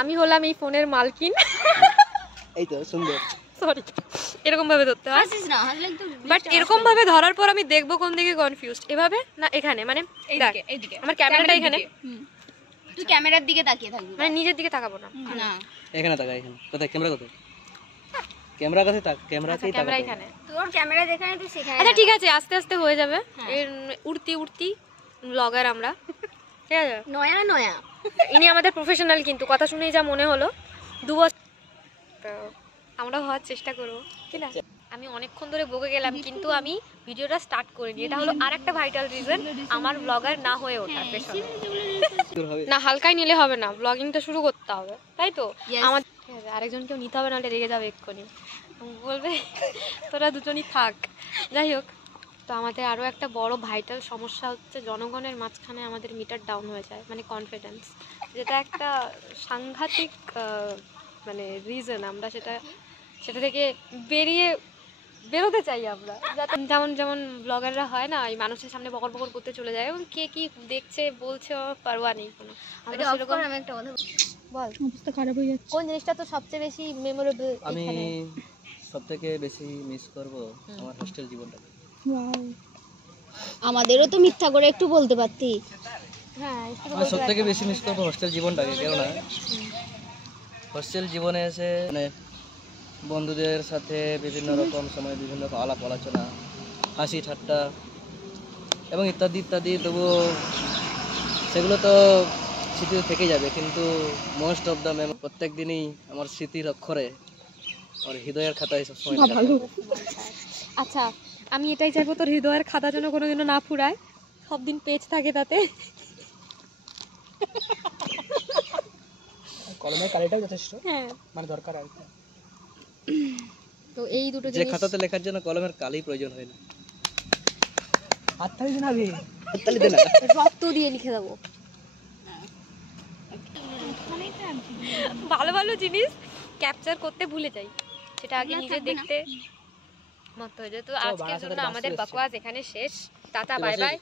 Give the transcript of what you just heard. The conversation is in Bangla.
আমি হলাম এই ফোনের মালকিন। এই তো সুন্দর। সরি, এরকম ভাবে ধরতে হয় বাট এরকম ভাবে ধরার পর আমি দেখবো কোন দিকে কনফিউজড, এভাবে না এখানে, মানে এইদিকে আমার ক্যামেরাটা এখানে, তুই ক্যামেরার দিকে তাকিয়ে থাকবি, মানে নিজের দিকে তাকাবো না। না এখানে তাকা, এখানে কোথায় ক্যামেরা, কোথায় ক্যামেরা, কাছে তাক, ক্যামেরাতেই তাকা। ক্যামেরা এখানে, তোর ক্যামেরা যেখানে তুই সেখানে। আচ্ছা ঠিক আছে, আস্তে আস্তে হয়ে যাবে। এর উড়তি উড়তি ব্লগার আমরা, ঠিক আছে। নয়া নয়া ইনি আমাদের প্রফেশনাল, কিন্তু কথা শুনেই যা মনে হলো 2 বছর আমরা হওয়ার চেষ্টা করবো, ঠিক আছে। আমি অনেকক্ষণ ধরে বকে গেলাম, কিন্তু আমি ভিডিওটা স্টার্ট করিনি। এটা হলো আরেকটা ভাইটাল রিজন আমার ব্লগার না হয়ে ওঠার পেছনে। না হালকাই নিলে হবে না, ব্লগিংটা শুরু করতে হবে, তাই তো। আমার আরেকজনকেও নিতে হবে, নাহলে রেগে যাবে এক্ষুনি, বলবে তোরা দুজনই থাক। যাই হোক, তো আমাদের আরও একটা বড় ভাইটাল সমস্যা হচ্ছে জনগণের মাঝখানে আমাদের মিটার ডাউন হয়ে যায়, মানে কনফিডেন্স, যেটা একটা সাংঘাতিক মানে রিজন। আমরা সেটা থেকে বেরোতে চাই আমরা, যাতে যেমন ব্লগাররা হয় না, এই মানুষের সামনে বকর বকর করতে চলে যায়, এবং কে কি দেখছে বলছে পারোয়া নেই কোনো। আমরা সেরকম। আমি একটা কথা বল, অবস্থা খারাপ হয়ে যাচ্ছে। কোন জিনিসটা তো সবচেয়ে বেশি মেমোরেবল? আমি সবথেকে বেশি মিস করব আমার হোস্টেল জীবনটাকে। ওয়াও, আমাদেরও তো মিথ্যা করে একটু বলতে পারতি। হ্যাঁ, আমি সবথেকে বেশি মিস করব হোস্টেল জীবনটাকে, কেননা হোস্টেল জীবনে এসে মানে বন্ধুদের সাথে বিভিন্ন রকম সময় বিভিন্ন রকম আলাপ আলোচনা, হাসি ঠাট্টা এবং ইত্যাদি ইত্যাদি, তবুও সেগুলো তো স্মৃতিতে থেকে যাবে, কিন্তু মোস্ট অফ দ্য প্রত্যেক দিনই আমার স্মৃতির অক্ষরে আমার হৃদয়ের খাতায় সবসময় লেখা থাকবে। আচ্ছা, আমি এটাই চাইবো তোর হৃদয়ের খাতা যেন কোনোদিনও না ফুরায়, সব দিন পেজ থাকে তাতে। কলমের কালিটাও যথেষ্ট, হ্যাঁ, মানে দরকার আর কি। তো এই দুটো যে জিনিস। খাতাতে লেখার জন্য কলমের কালি প্রয়োজন হয় না, হাততালি জানাবি, হাততালি দে না, রক্ত দিয়ে লিখে দেবো। ভালো ভালো জিনিস ক্যাপচার করতে ভুলে যাই, সেটা আগে নিজে দেখতে মত হয়ে যায়। তো আজকের জন্য আমাদের বকওয়াস এখানে শেষ। Tata, bye bye.